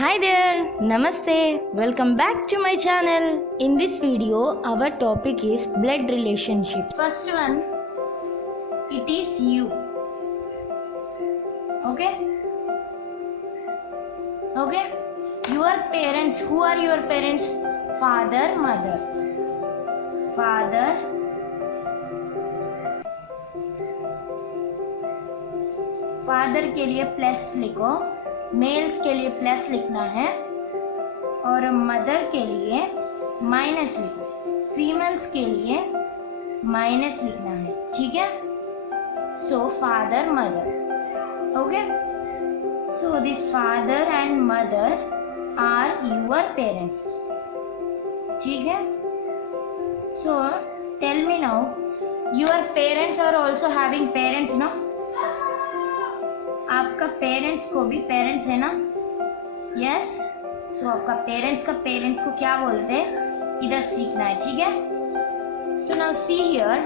Hi there, Namaste. Welcome back to my channel. In this video, our topic is blood relationship. First one, it is you. Okay? Okay? Your parents, who are your parents? Father, mother. Father, father के लिए plus लिखो, mails के लिए plus लिखना है और mother के लिए माइनस लिखो, फीमेल्स के लिए माइनस लिखना है, ठीक है। So father mother, okay. So this father and mother are your parents, ठीक है। So tell me now, your parents are also having parents ना? आपका पेरेंट्स को भी पेरेंट्स है ना? यस। सो आपका पेरेंट्स का पेरेंट्स को क्या बोलते हैं, इधर सीखना है, ठीक है। So now see here,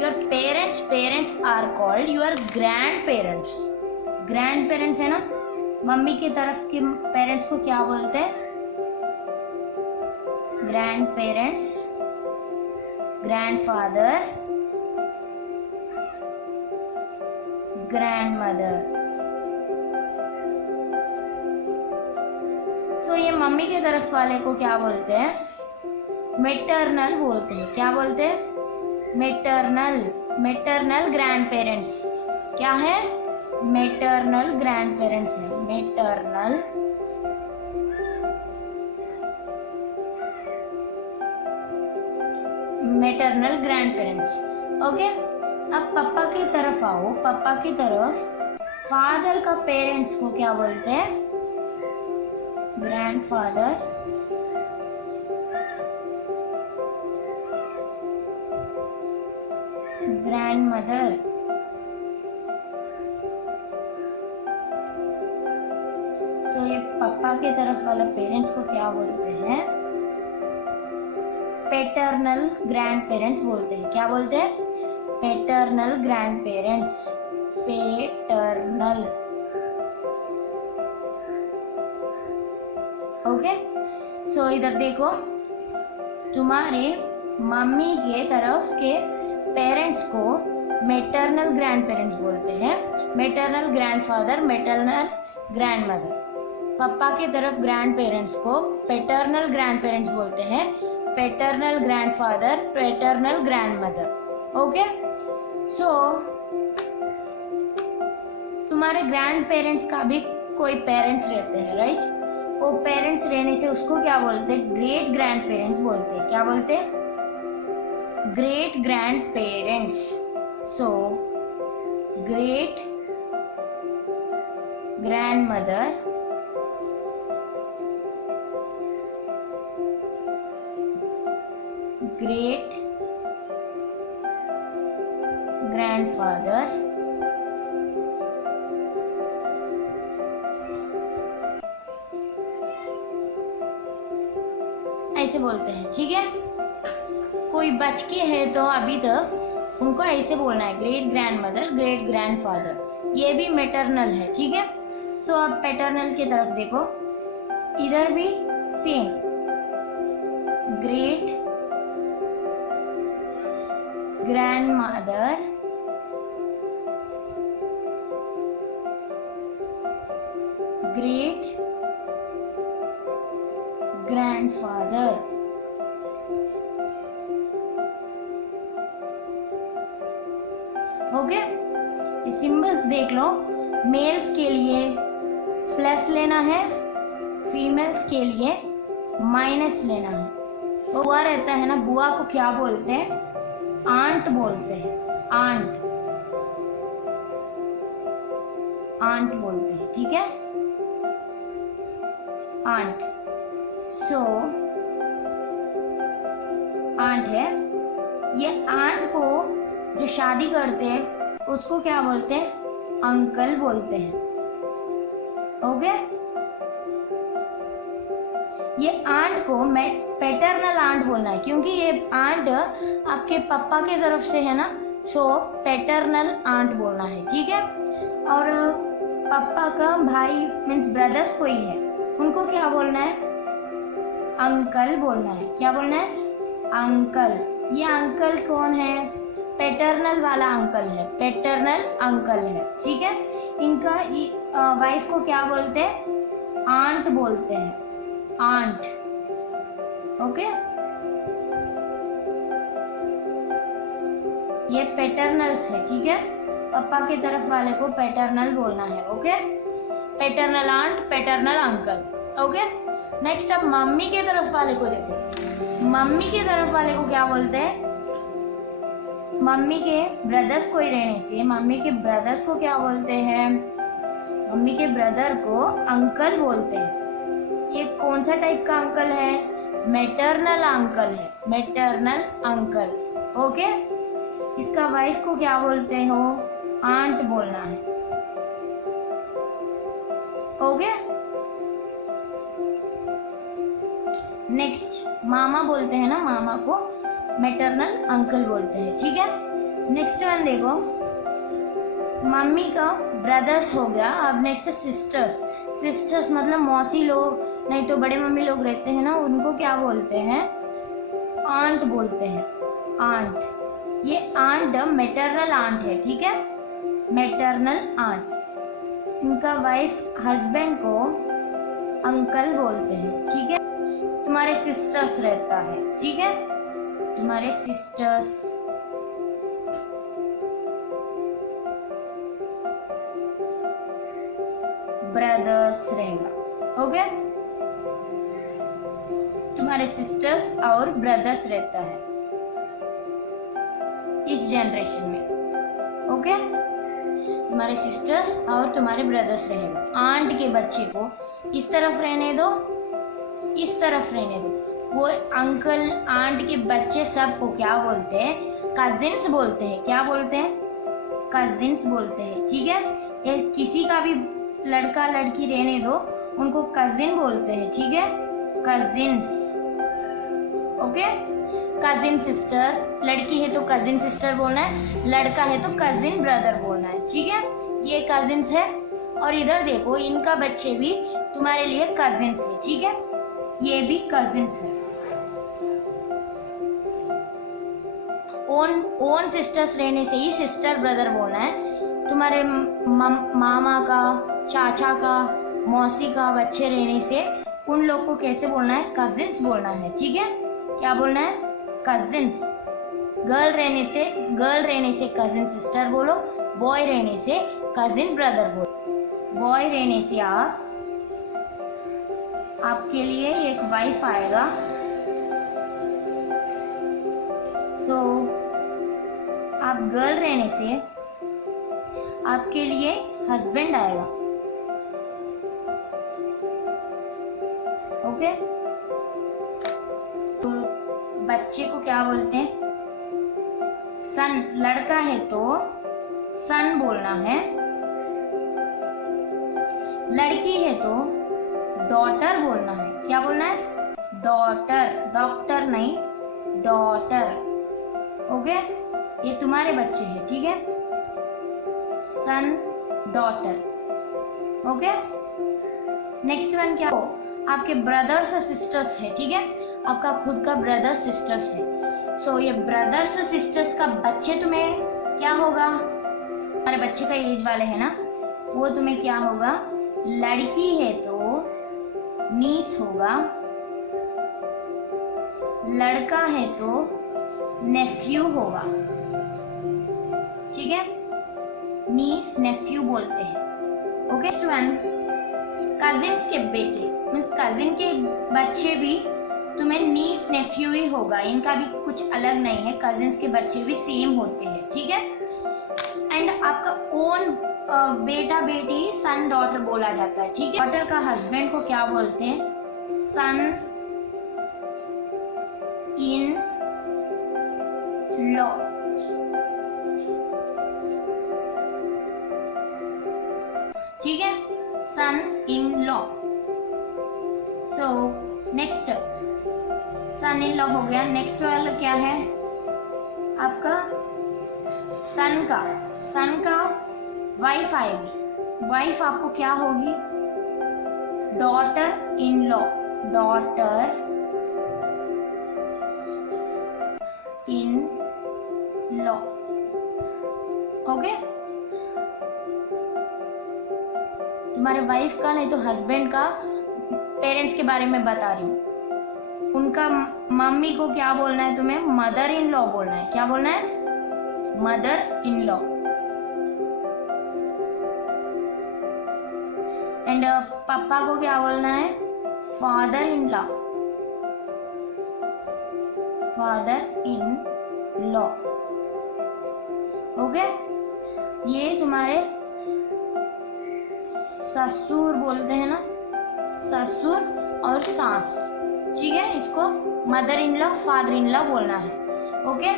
your parents parents are called your grand parents. Grand parents है ना? मम्मी की तरफ के पेरेंट्स को क्या बोलते हैं? Grandparents, grandfather, grandmother. So ये मम्मी के तरफ वाले को क्या बोलते हैं? मेटरनल बोलते हैं। क्या बोलते हैं? मेटरनल। मेटरनल ग्रैंड पेरेंट्स क्या है? मेटरनल ग्रैंड पेरेंट्स है। Maternal maternal grand parents, okay. अब पापा की तरफ आओ। पापा की तरफ फादर का पेरेंट्स को क्या बोलते हैं? Grandfather, grandmother. सो ये पापा के तरफ वाला पेरेंट्स को क्या बोलते हैं? पैटर्नल ग्रैंड पेरेंट्स बोलते हैं। क्या बोलते हैं? Paternal grandparents. Paternal, okay. So इधर देखो, तुम्हारे मम्मी के तरफ के पेरेंट्स को मेटरनल ग्रैंड पेरेंट्स बोलते हैं। Maternal grandfather, maternal grandmother. पापा के तरफ ग्रैंड पेरेंट्स को पैटर्नल ग्रैंड पेरेंट्स बोलते हैं। Paternal grandfather, paternal grandmother, okay. So तुम्हारे ग्रैंड पेरेंट्स का भी कोई पेरेंट्स रहते हैं, राइट? वो पेरेंट्स रहने से उसको क्या बोलते हैं? ग्रेट ग्रैंड पेरेंट्स बोलते हैं। क्या बोलते हैं? Great grand parents. So great grandmother, great grandfather, ऐसे बोलते हैं, ठीक है। कोई बच के है तो अभी तक उनको ऐसे बोलना है, ग्रेट ग्रैंडमदर, ग्रेट ग्रैंडफादर। ये भी मैटरनल है, ठीक है। सो अब पैटर्नल की तरफ देखो, इधर भी same, great grandmother, great grandfather, okay. ये सिंबल्स देख लो, मेल्स के लिए प्लस लेना है, फीमेल्स के लिए माइनस लेना है। बुआ रहता है ना, बुआ को क्या बोलते हैं? आंट बोलते हैं। आंट, आंट बोलते हैं, ठीक है। आंट। सो आंट है। ये आंट को जो शादी करते हैं उसको क्या बोलते हैं? अंकल बोलते हैं, ओके। ये आंट को मैं पैटर्नल आंट बोलना है, क्योंकि ये आंट आपके पापा के तरफ से है ना, सो पैटर्नल आंट बोलना है, ठीक है। और पापा का भाई मीन्स ब्रदर्स कोई है उनको क्या बोलना है? अंकल बोलना है। क्या बोलना है? अंकल। ये अंकल कौन है? पैटर्नल वाला अंकल है, पैटर्नल अंकल है। ठीक है, इनका वाइफ को क्या बोलते हैं? आंट बोलते हैं, आंट। ओके, ये पैटर्नल्स है। ठीक है, पापा की तरफ वाले को पैटर्नल बोलना है। Okay, paternal aunt, paternal uncle. Okay, next अब मम्मी के तरफ वाले को देखो। मम्मी के तरफ वाले को क्या बोलते हैं? मम्मी के ब्रदर्स को ही रहने से मम्मी के ब्रदर्स को क्या बोलते हैं? मम्मी के ब्रदर को अंकल बोलते हैं। ये कौन सा टाइप का अंकल है? मैटरनल अंकल है, मैटरनल अंकल। ओके, इसका वाइफ को क्या बोलते हो? आंट बोलना है। ओके, नेक्स्ट मामा बोलते हैं ना, मामा को मैटरनल अंकल बोलते हैं। ठीक है, नेक्स्ट वन देखो, मम्मी का ब्रदर्स हो गया। अब नेक्स्ट सिस्टर्स। सिस्टर्स मतलब मौसी लोग, नहीं तो बड़े मम्मी लोग रहते हैं ना, उनको क्या बोलते हैं? आंट बोलते हैं, आंट। ये आंट मैटरनल आंट है। ठीक है, मैटरनल आंट। इनका वाइफ हस्बैंड को अंकल बोलते हैं। ठीक है, तुम्हारे सिस्टर्स रहता है। ठीक है, तुम्हारे सिस्टर्स। ब्रदर्स रहेगा। ओके, तुम्हारे सिस्टर्स और ब्रदर्स रहता है इस जनरेशन में। ओके, तुम्हारे सिस्टर्स और तुम्हारे ब्रदर्स रहेगा। आंट के बच्चे को इस तरफ रहने दो, इस तरफ रहने दो। वो अंकल आंट के बच्चे सबको क्या बोलते हैं? कजिन्स बोलते हैं। क्या बोलते हैं? कजिन्स बोलते हैं। ठीक है, ये किसी का भी लड़का लड़की रहने दो, उनको कजिन बोलते हैं। ठीक है, कजिन्स। ओके, कजिन सिस्टर, लड़की है तो कजिन सिस्टर बोलना है, लड़का है तो कजिन ब्रदर बोलना है। ठीक है, ये कजिन्स है। और इधर देखो, इनका बच्चे भी तुम्हारे लिए कजिन्स है। ठीक है, ये भी कजिन्स है। ओन सिस्टर्स रहने से ही सिस्टर ब्रदर बोलना है। तुम्हारे मामा का, चाचा का, मौसी का बच्चे रहने से उन लोग को कैसे बोलना है? कजिन्स बोलना है। ठीक है, क्या बोलना है? कजिन्स। गर्ल रहने से कजिन सिस्टर बोलो, बॉय रहने से कजिन ब्रदर बोलो। बॉय रहने से आपके लिए एक वाइफ आएगा। सो आप गर्ल रहने से आपके लिए हस्बैंड आएगा। ओके, तो बच्चे को क्या बोलते हैं? सन। लड़का है तो सन बोलना है, लड़की है तो डॉटर बोलना है। क्या बोलना है? डॉटर, डॉक्टर नहीं, डॉटर। ओके, ये तुम्हारे बच्चे हैं। ठीक है, सन, डॉटर। ओके, नेक्स्ट वन क्या हो? आपके ब्रदर्स और सिस्टर्स है। ठीक है, आपका खुद का ब्रदर्स सिस्टर्स है। सो ये ब्रदर्स और सिस्टर्स का बच्चे तुम्हें क्या होगा? हमारे बच्चे का एज वाले है ना, वो तुम्हें क्या होगा? लड़की है तो नीस होगा, लड़का है तो नेफ्यू होगा। ठीक है, नीस नेफ्यू बोलते हैं। ओके, नेक्स्ट वन, कजिन्स के बेटे मीन्स कजिन के बच्चे भी तुम्हें नीस नेफ्यू ही होगा। इनका भी कुछ अलग नहीं है, कजिन्स के बच्चे भी सेम होते हैं। ठीक है, एंड आपका ओन बेटा बेटी सन डॉटर बोला जाता है। ठीक है, डॉटर का हस्बैंड को क्या बोलते हैं? Son in law. ठीक है, son in law. So next son in law हो गया। नेक्स्ट वाला क्या है आपका? सन का वाइफ आएगी। वाइफ आपको क्या होगी? Daughter in law, daughter in law. Okay, तुम्हारे वाइफ का नहीं तो हस्बैंड का पेरेंट्स के बारे में बता रही हूँ। उनका मम्मी को क्या बोलना है तुम्हें? मदर इन लॉ बोलना है। क्या बोलना है? Mother in law. एंड पापा को क्या बोलना है? Father in law, father in law. Okay, ये तुम्हारे ससुर बोलते हैं ना, ससुर और सास, ठीक है। इसको mother in law, father in law बोलना है। Okay,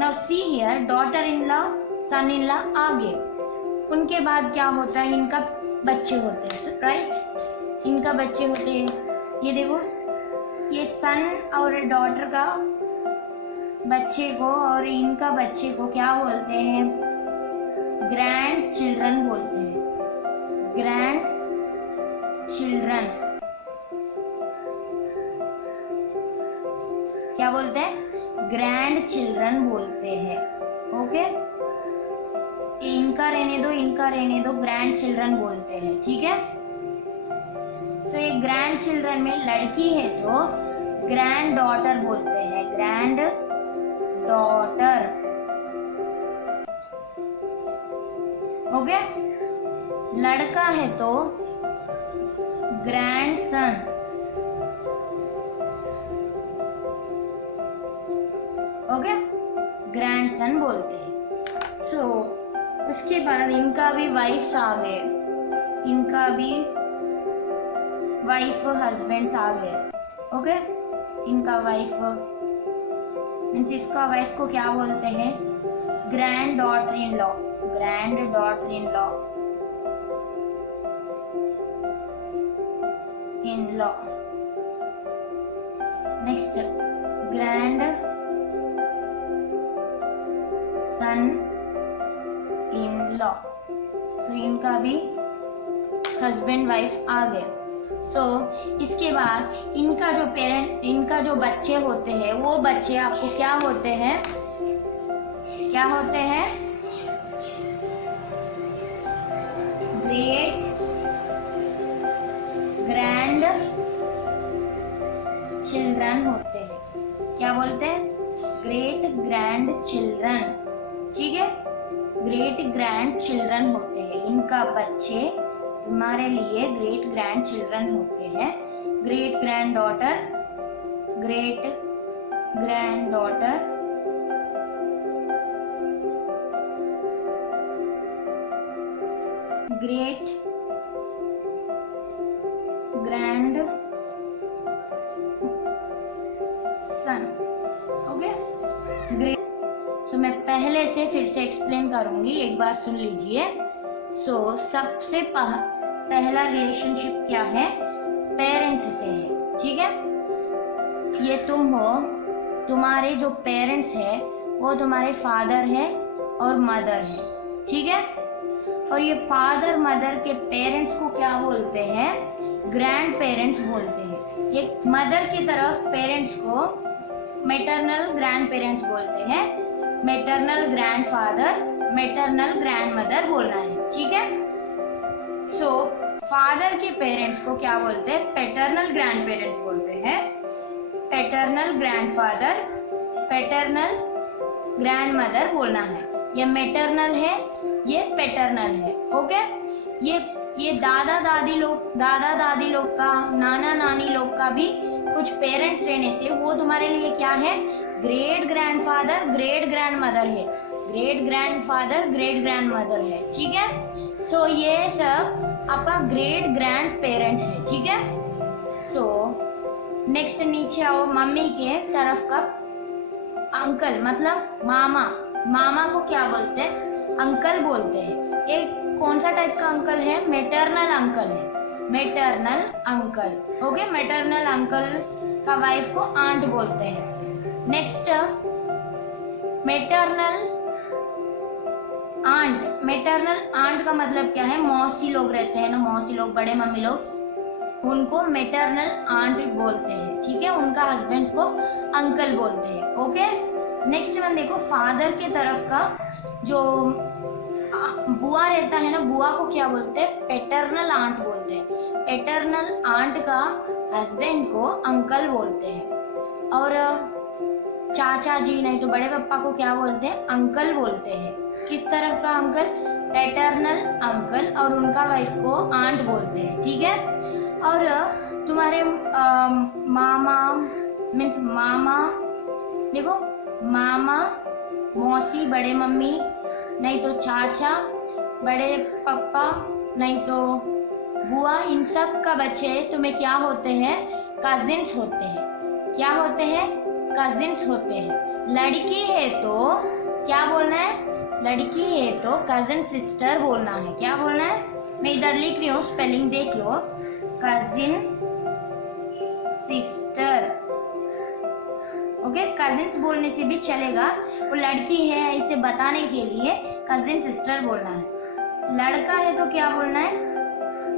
now see here, daughter in law, son in law आगे। उनके बाद क्या होता है? इनका बच्चे होते हैं, राइट? इनका बच्चे होते हैं। ये देखो, ये सन और डॉटर का बच्चे को और इनका बच्चे को क्या बोलते हैं? ग्रैंड चिल्ड्रन बोलते हैं, ग्रैंड चिल्ड्रन। क्या बोलते हैं? ग्रैंड चिल्ड्रन बोलते हैं। ओके, इनका रहने दो, इनका रहने दो, ग्रैंड चिल्ड्रन बोलते हैं, ठीक है। सो ये ग्रैंड चिल्ड्रन में लड़की है तो ग्रैंड डॉटर बोलते हैं, ग्रैंड डॉटर। ओके, लड़का है तो grand son. Okay, grand son बोलते हैं। सो उसके बाद इनका भी वाइफ्स आ गए, इनका भी वाइफ हस्बैंड्स आ गए। ओके, इनका वाइफ मीन्स इसका वाइफ को क्या बोलते हैं? Granddaughter in law, granddaughter in law, in law. Next, grandson in law. So इनका भी हस्बैंड वाइफ आ गए। सो इसके बाद इनका जो पेरेंट, इनका जो बच्चे होते हैं, वो बच्चे आपको क्या होते हैं? क्या होते हैं? ग्रेट ग्रैंड चिल्ड्रन होते हैं। क्या बोलते हैं? ग्रेट ग्रैंड चिल्ड्रन, ठीक है। ग्रेट ग्रैंड चिल्ड्रन होते हैं इनका बच्चे, तुम्हारे लिए ग्रेट ग्रैंड चिल्ड्रन होते हैं। Great granddaughter, great granddaughter, great grandson. Okay, great. So मैं पहले से फिर से एक्सप्लेन करूंगी, एक बार सुन लीजिए। सो सबसे पहला रिलेशनशिप क्या है? पेरेंट्स से है, ठीक है। ये तुम हो, तुम्हारे जो पेरेंट्स है वो तुम्हारे फादर है और मदर है, ठीक है। और ये फादर मदर के पेरेंट्स को क्या बोलते हैं? ग्रैंड पेरेंट्स बोलते हैं। ये मदर की तरफ पेरेंट्स को मैटरनल ग्रैंड पेरेंट्स बोलते हैं, maternal grand father, maternal grand mother बोलना है, ठीक है। सो फादर के पेरेंट्स को क्या बोलते हैं? पैटर्नल ग्रैंड पेरेंट्स बोलते हैं, paternal grand father, paternal grand mother बोलना है। ये मैटरनल है, ये पैटर्नल है। ओके, ये दादा दादी लोग का, नाना नानी लोग का भी कुछ पेरेंट्स रहने से वो तुम्हारे लिए क्या है? Great grandfather, great grandmother है, great grandfather, great grandmother है, ठीक है। सो ये सब आपका ग्रेट ग्रैंड पेरेंट्स है, ठीक है। सो नेक्स्ट नीचे आओ, मम्मी के तरफ का अंकल मतलब मामा, मामा को क्या बोलते हैं? अंकल बोलते हैं। ये कौन सा टाइप का अंकल है? मैटरनल अंकल है, maternal uncle. Okay, maternal uncle का वाइफ को आंट बोलते हैं। Next maternal aunt, maternal aunt का मतलब क्या है? मौसी लोग रहते हैं ना, मौसी लोग, बड़े मम्मी लोग, उनको मेटरनल आंट बोलते हैं, ठीक है। उनका हस्बैंड्स को अंकल बोलते हैं, ओके। नेक्स्ट वन देखो, फादर के तरफ का जो बुआ रहता है ना, बुआ को क्या बोलते हैं? पैटर्नल आंट बोलते हैं। पैटर्नल आंट का हस्बैंड को अंकल बोलते हैं। और चाचा जी नहीं तो बड़े पापा को क्या बोलते हैं? अंकल बोलते हैं। किस तरह का अंकल? Paternal uncle. और उनका वाइफ को आंट बोलते हैं, ठीक है। और तुम्हारे मामा मीन्स मामा, देखो मामा, मौसी, बड़े मम्मी नहीं तो चाचा, बड़े पापा नहीं तो बुआ, इन सब का बच्चे तुम्हें क्या होते हैं? कजिन्स होते हैं। क्या होते हैं? कजिन्स होते हैं। लड़की है तो क्या बोलना है? लड़की है तो कजिन सिस्टर बोलना है। क्या बोलना है? मैं इधर लिख रही हूँ, स्पेलिंग देख लो। Cousin sister, okay. कजिन्स बोलने से भी चलेगा, वो लड़की है इसे बताने के लिए कजिन सिस्टर बोलना है। लड़का है तो क्या बोलना है?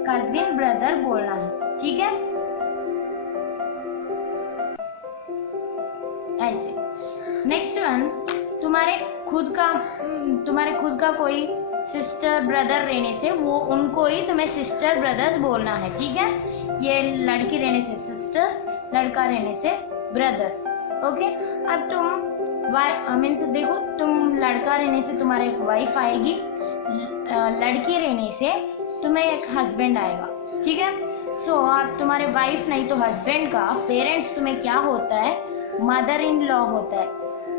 कजिन ब्रदर बोलना है, ठीक है। ऐसे। नेक्स्ट वन, तुम्हारे खुद का कोई सिस्टर ब्रदर रहने से वो उनको ही तुम्हें सिस्टर ब्रदर्स बोलना है, ठीक है। ये लड़की रहने से सिस्टर्स, लड़का रहने से ब्रदर्स, ओके। अब तुम मीन्स देखो, तुम लड़का रहने से तुम्हारा एक वाइफ आएगी, लड़की रहने से तुम्हें एक हस्बैंड आएगा, ठीक है। सो अब तुम्हारे वाइफ नहीं तो हस्बैंड का पेरेंट्स तुम्हें क्या होता है? मदर इन लॉ होता है,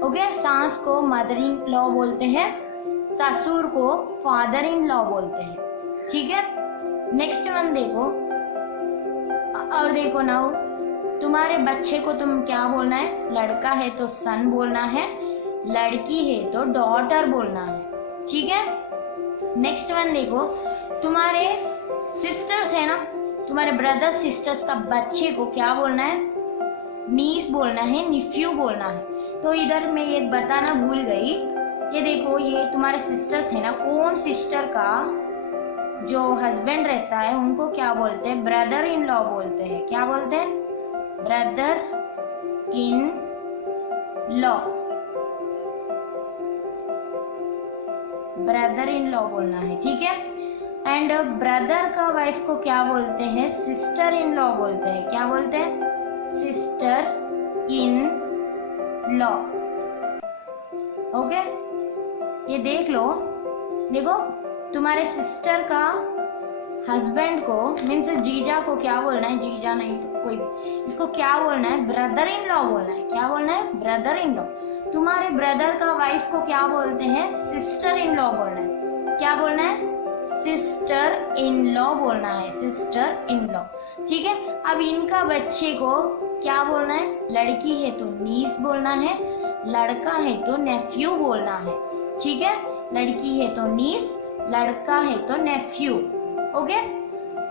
ओके। सास को मदर इन लॉ बोलते हैं, ससुर को फादर इन लॉ बोलते हैं, ठीक है। नेक्स्ट वन देखो, और देखो नाउ, तुम्हारे बच्चे को तुम क्या बोलना है? लड़का है तो सन बोलना है, लड़की है तो डॉटर बोलना है, ठीक है। नेक्स्ट वन देखो, तुम्हारे सिस्टर्स है ना, तुम्हारे ब्रदर सिस्टर्स का बच्चे को क्या बोलना है? नीस बोलना है, निफ्यू बोलना है। तो इधर मैं ये बताना भूल गई, ये देखो, ये तुम्हारे सिस्टर्स है ना, ओन सिस्टर का जो हस्बैंड रहता है उनको क्या बोलते हैं? ब्रदर इन लॉ बोलते हैं। क्या बोलते हैं? Brother in law, brother in law बोलना है, ठीक है। एंड ब्रदर का वाइफ को क्या बोलते हैं? सिस्टर इन लॉ बोलते हैं। क्या बोलते हैं? Sister in law, okay. ये देख लो, देखो तुम्हारे सिस्टर का हस्बैंड को मीन्स जीजा को क्या बोलना है? जीजा नहीं तो कोई भी, इसको क्या बोलना है? ब्रदर इन लॉ बोलना है। क्या बोलना है? Brother in law. तुम्हारे ब्रदर का वाइफ को क्या बोलते हैं? सिस्टर इन लॉ बोलना है। क्या बोलना है? सिस्टर इन लॉ बोलना है, सिस्टर इन लॉ, ठीक है। अब इनका बच्चे को क्या बोलना है? लड़की है तो नीस बोलना है, लड़का है तो नेफ्यू बोलना है, ठीक है। लड़की है तो नीस, लड़का है तो नेफ्यू, ओके।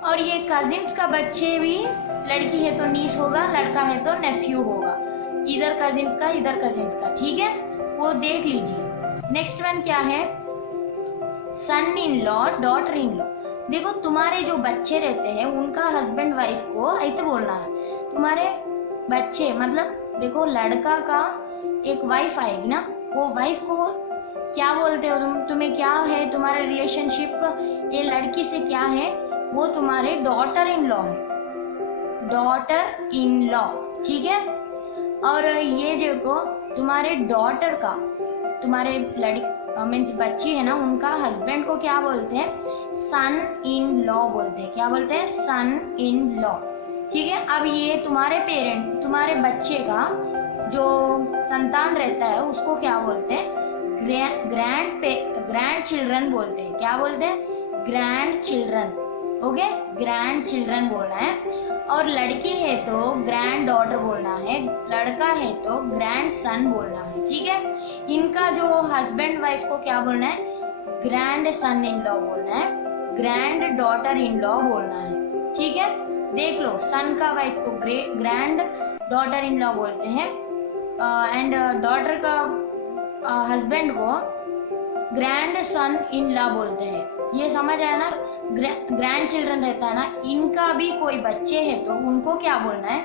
और ये कजिन्स का बच्चे भी लड़की है तो नीस होगा, लड़का है तो नेफ्यू होगा। इधर कजिन्स का, इधर कजिन्स का, ठीक है। वो देख लीजिए। नेक्स्ट वन क्या है? Son in law, daughter in law. देखो तुम्हारे जो बच्चे रहते हैं उनका हस्बैंड वाइफ को ऐसे बोलना है। तुम्हारे बच्चे मतलब देखो, लड़का का एक वाइफ आएगी ना, वो वाइफ को क्या बोलते हो तुम्हें क्या है तुम्हारा रिलेशनशिप ये लड़की से क्या है? वो तुम्हारे डॉटर इन लॉ है, डॉटर इन लॉ, ठीक है। और ये देखो तुम्हारे डॉटर का, तुम्हारे लड़की मीन्स बच्ची है ना, उनका हस्बैंड को क्या बोलते हैं? सन इन लॉ बोलते हैं। क्या बोलते हैं? सन इन लॉ, ठीक है। अब ये तुम्हारे पेरेंट, तुम्हारे बच्चे का जो संतान रहता है उसको क्या बोलते हैं? ग्रैंड चिल्ड्रन बोलते हैं। क्या बोलते हैं? Grand children, okay. Grand children बोलना है। और लड़की है तो ग्रैंड डॉटर बोलना है, लड़का है तो ग्रैंड सन बोलना है, ठीक है। इनका जो हस्बैंड वाइफ को क्या बोलना है? ग्रैंड सन इन लॉ बोलना है, ग्रैंड डॉटर इन लॉ बोलना है, ठीक है। देख लो, सन का वाइफ को ग्रैंड डॉटर इन लॉ बोलते हैं, एंड डॉटर का हस्बैंड को ग्रैंड सन इन लॉ बोलते हैं। ये समझ आया ना, ग्रैंड चिल्ड्रन रहता है ना, इनका भी कोई बच्चे हैं तो उनको क्या बोलना है,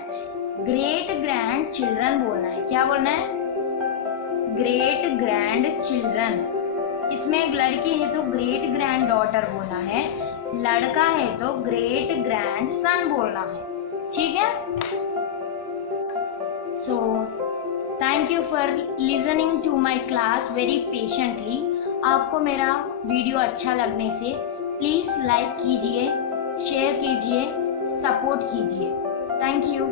ग्रेट ग्रैंड चिल्ड्रन बोलना है। क्या बोलना है, ग्रेट ग्रैंड चिल्ड्रन। इसमें एक लड़की है तो ग्रेट ग्रैंड डॉटर बोलना है, लड़का है तो ग्रेट ग्रैंड सन बोलना है। ठीक है। So thank you for listening to my class very patiently. आपको मेरा वीडियो अच्छा लगने से प्लीज़ लाइक कीजिए, शेयर कीजिए, सपोर्ट कीजिए। Thank you.